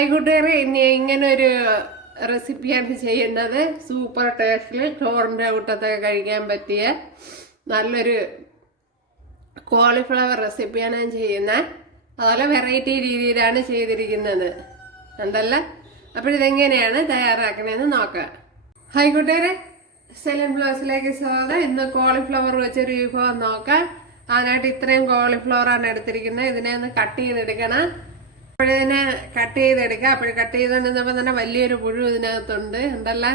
Hi കൂട്ടുകാരെ, ഇങ്ങനെ ഒരു റെസിപ്പിയാണ് ചെയ്യുന്നത്. സൂപ്പർ ടേസ്റ്റിൽ ചോറിൻ്റെ കൂട്ടത്തൊക്കെ കഴിക്കാൻ പറ്റിയ നല്ലൊരു കോളിഫ്ലവർ റെസിപ്പിയാണ് ഞാൻ ചെയ്യുന്നത്. അതുപോലെ വെറൈറ്റി രീതിയിലാണ് ചെയ്തിരിക്കുന്നത് ഉണ്ടല്ല. അപ്പോഴിതെങ്ങനെയാണ് തയ്യാറാക്കണമെന്ന് നോക്കാം. ഹായ് കൂട്ടുകാരെ, സെലൻ ബ്ലോസിലേക്ക് സ്വാഗതം. ഇന്ന് കോളിഫ്ലവർ വെച്ചൊരു വിഭവം നോക്കാം. അതിനായിട്ട് ഇത്രയും കോളിഫ്ലവറാണ് എടുത്തിരിക്കുന്നത്. ഇതിനെ ഒന്ന് കട്ട് ചെയ്തെടുക്കണം. അപ്പോഴിതിനെ കട്ട് ചെയ്തെടുക്കുക. അപ്പോൾ കട്ട് ചെയ്തുകൊണ്ടിരുന്നപ്പോൾ തന്നെ വലിയൊരു പുഴു ഇതിനകത്തുണ്ട് ഉണ്ടല്ല.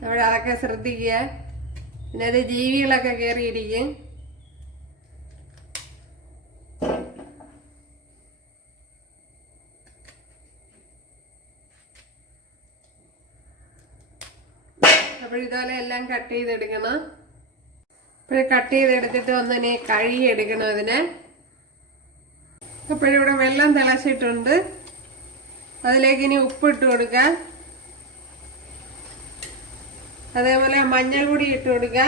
അപ്പോൾ അതൊക്കെ ശ്രദ്ധിക്കുക. പിന്നെ അത് ജീവികളൊക്കെ കയറിയിരിക്കും. അപ്പോൾ ഇതുപോലെ എല്ലാം കട്ട് ചെയ്തെടുക്കണം. അപ്പോൾ കട്ട് ചെയ്തെടുത്തിട്ട് ഒന്നിനെ കഴുകിയെടുക്കണം ഇതിനെ. അപ്പോഴിവിടെ വെള്ളം തിളച്ചിട്ടുണ്ട്. അതിലേക്ക് ഇനി ഉപ്പിട്ട് കൊടുക്കുക. അതേപോലെ മഞ്ഞൾ പൊടി ഇട്ട് കൊടുക്കുക.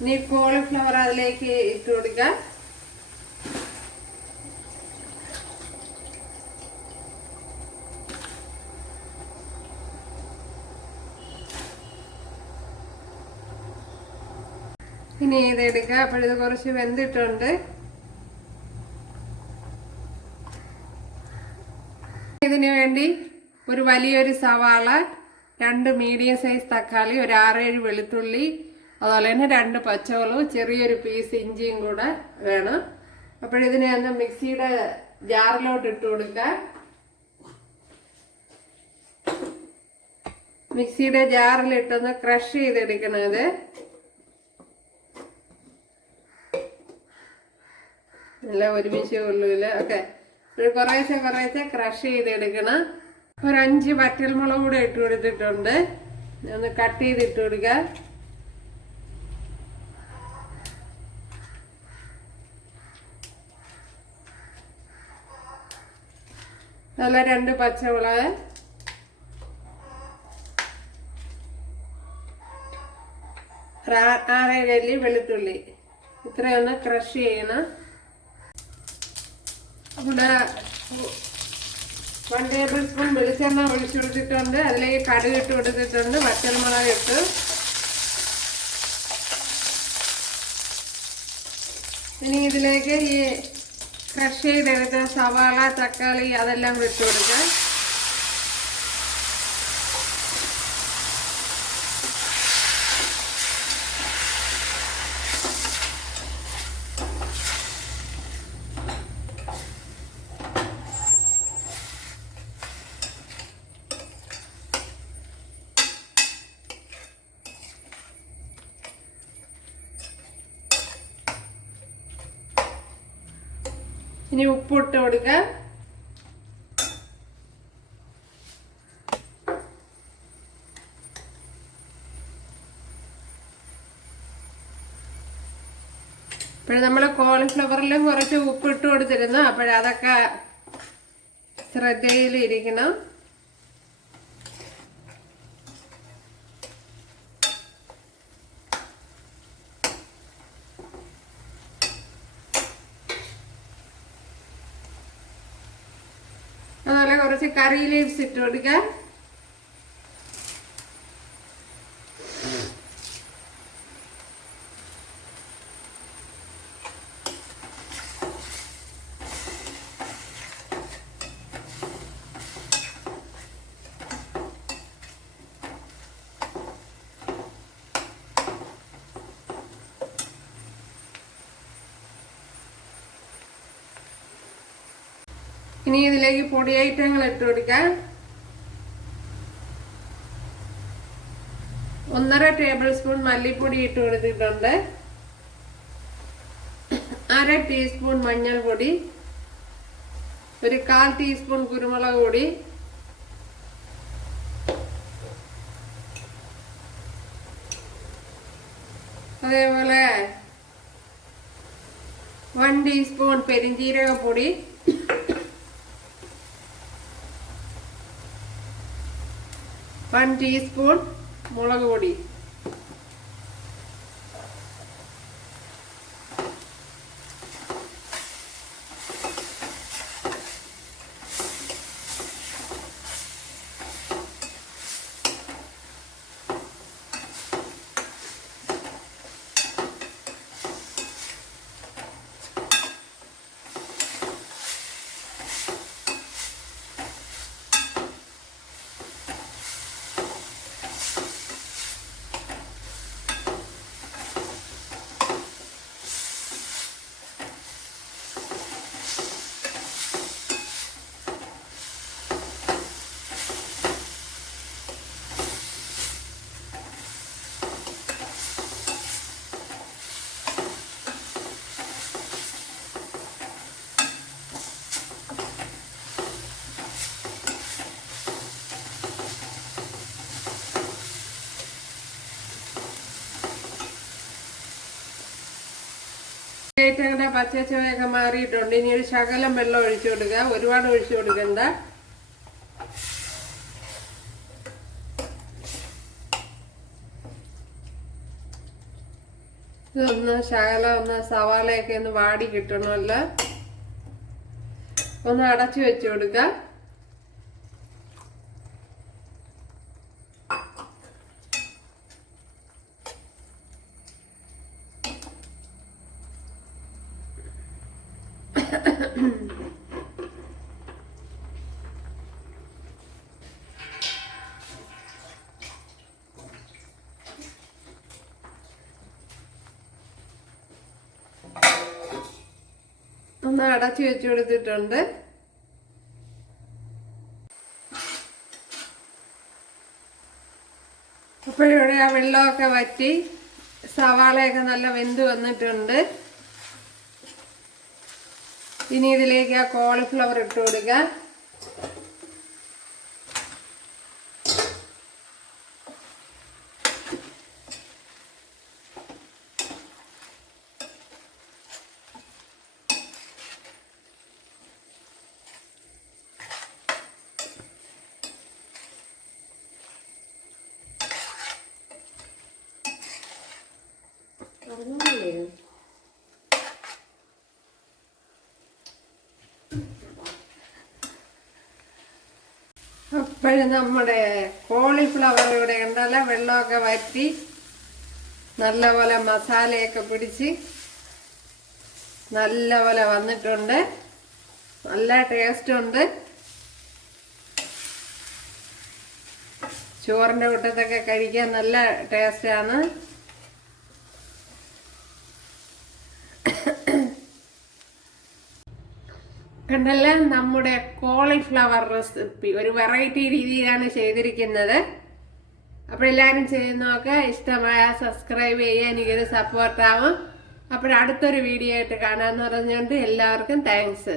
ഇനി കോളിഫ്ലവർ അതിലേക്ക് ഇട്ട് കൊടുക്കുക. ഇനി ഇതെടുക്കുക. അപ്പോഴിത് കുറച്ച് വെന്തിട്ടുണ്ട്. ഇതിനു വേണ്ടി ഒരു വലിയൊരു സവാള, 2 മീഡിയം സൈസ് തക്കാളി, ഒരു 6-7 വെളുത്തുള്ളി, അതുപോലെ തന്നെ 2 പച്ചമുളക്, ചെറിയൊരു പീസ് ഇഞ്ചിയും കൂടെ വേണം. അപ്പോഴിതിനെ ഒന്ന് മിക്സിയുടെ ജാറിലോട്ട് ഇട്ട് കൊടുക്കുക. മിക്സിയുടെ ജാറിലിട്ടൊന്ന് ക്രഷ് ചെയ്തെടുക്കണം. ഇത് എല്ലാം ഒരുമിച്ച് കൊള്ളൂല. ഓക്കെ, കുറേശ്ശെ ക്രഷ് ചെയ്തെടുക്കണം. ഒരു 5 വറ്റൽമുളക് കൂടെ ഇട്ട് കൊടുത്തിട്ടുണ്ട്. ഒന്ന് കട്ട് ചെയ്തിട്ട് കൊടുക്കുക. അതുപോലെ 2 പച്ചമുളക്, ഒരു 6-7 അല്ലി വെളുത്തുള്ളി. ഇത്രയൊന്ന് ക്രഷ് ചെയ്യണം. ഇവിടെ 1 ടേബിൾ സ്പൂൺ വെളിച്ചെണ്ണ ഒഴിച്ചു കൊടുത്തിട്ടുണ്ട്. അതിലേക്ക് കടുക് ഇട്ട് കൊടുത്തിട്ടുണ്ട്. വറ്റൽമുളക് ഇട്ട് ഇനി ഇതിലേക്ക് ഈ ക്രഷ് ചെയ്തെടുത്ത സവാള, തക്കാളി അതെല്ലാം ഇട്ട് കൊടുക്കുക. ഇനി ഉപ്പിട്ട് കൊടുക്കുക. ഇപ്പോൾ നമ്മൾ കോളിഫ്ലവറിലും കുറച്ച് ഉപ്പിട്ട് കൊടുത്തിരുന്നു. അപ്പോഴതൊക്കെ ശ്രദ്ധയിലിരിക്കണം. അതുപോലെ കുറച്ച് കറി ലീവ്സ് ഇട്ട് കൊടുക്കുക. ഇനി ഇതിലേക്ക് പൊടി ഐറ്റങ്ങൾ ഇട്ട് കൊടുക്കാം. 1.5 ടേബിൾ സ്പൂൺ മല്ലിപ്പൊടി ഇട്ട് കൊടുത്തിട്ടുണ്ട്. 1/2 ടീസ്പൂൺ മഞ്ഞൾപ്പൊടി, ഒരു 1/4 ടീസ്പൂൺ കുരുമുളക് പൊടി, അതേപോലെ 1 ടീസ്പൂൺ പെരിഞ്ജീരകപ്പൊടി, 1 ടീസ്പൂൺ മുളക് പൊടി, ചെറുതായിട്ട് പച്ചച്ചവയൊക്കെ മാറിയിട്ടുണ്ട്. ഇനി ഒരു ശകലം വെള്ളം ഒഴിച്ചു കൊടുക്കുക, ഒരുപാട് ഒഴിച്ചു കൊടുക്കണ്ട. ഇതൊന്ന് ശകലം ഒന്ന് സവാളയൊക്കെ ഒന്ന് വാടി കിട്ടണമല്ലോ. ഒന്ന് അടച്ചു വെച്ചു കൊടുക്കുക. ഒന്ന് അടച്ചു വെച്ചു കൊടുത്തിട്ടുണ്ട്. അപ്പോഴിവിടെ ആ വെള്ളമൊക്കെ വറ്റി സവാളയൊക്കെ നല്ല വെന്ത് വന്നിട്ടുണ്ട്. ഇനി ഇതിലേക്ക് ആ കോളിഫ്ലവർ ഇട്ട് കൊടുക്കുക. അപ്പോഴും നമ്മുടെ കോളിഫ്ലവർ ഇവിടെ ഉണ്ടല്ലോ, വെള്ളമൊക്കെ വറ്റി നല്ലപോലെ മസാലയൊക്കെ പിടിച്ച് നല്ലപോലെ വന്നിട്ടുണ്ട്. നല്ല ടേസ്റ്റ് ഉണ്ട്. ചോറിൻ്റെ കൂട്ടത്തൊക്കെ കഴിക്കാൻ നല്ല ടേസ്റ്റാണ്. കണ്ടല്ല, നമ്മുടെ കോളിഫ്ലവർ റെസിപ്പി ഒരു വെറൈറ്റി രീതിയിലാണ് ചെയ്തിരിക്കുന്നത്. അപ്പോൾ എല്ലാവരും ചെയ്ത് നോക്കുക. ഇഷ്ടമായ സബ്സ്ക്രൈബ് ചെയ്യാൻ എനിക്കൊരു സപ്പോർട്ടാവും. അപ്പോൾ അടുത്തൊരു വീഡിയോ ആയിട്ട് കാണാമെന്ന് പറഞ്ഞുകൊണ്ട് എല്ലാവർക്കും താങ്ക്സ്.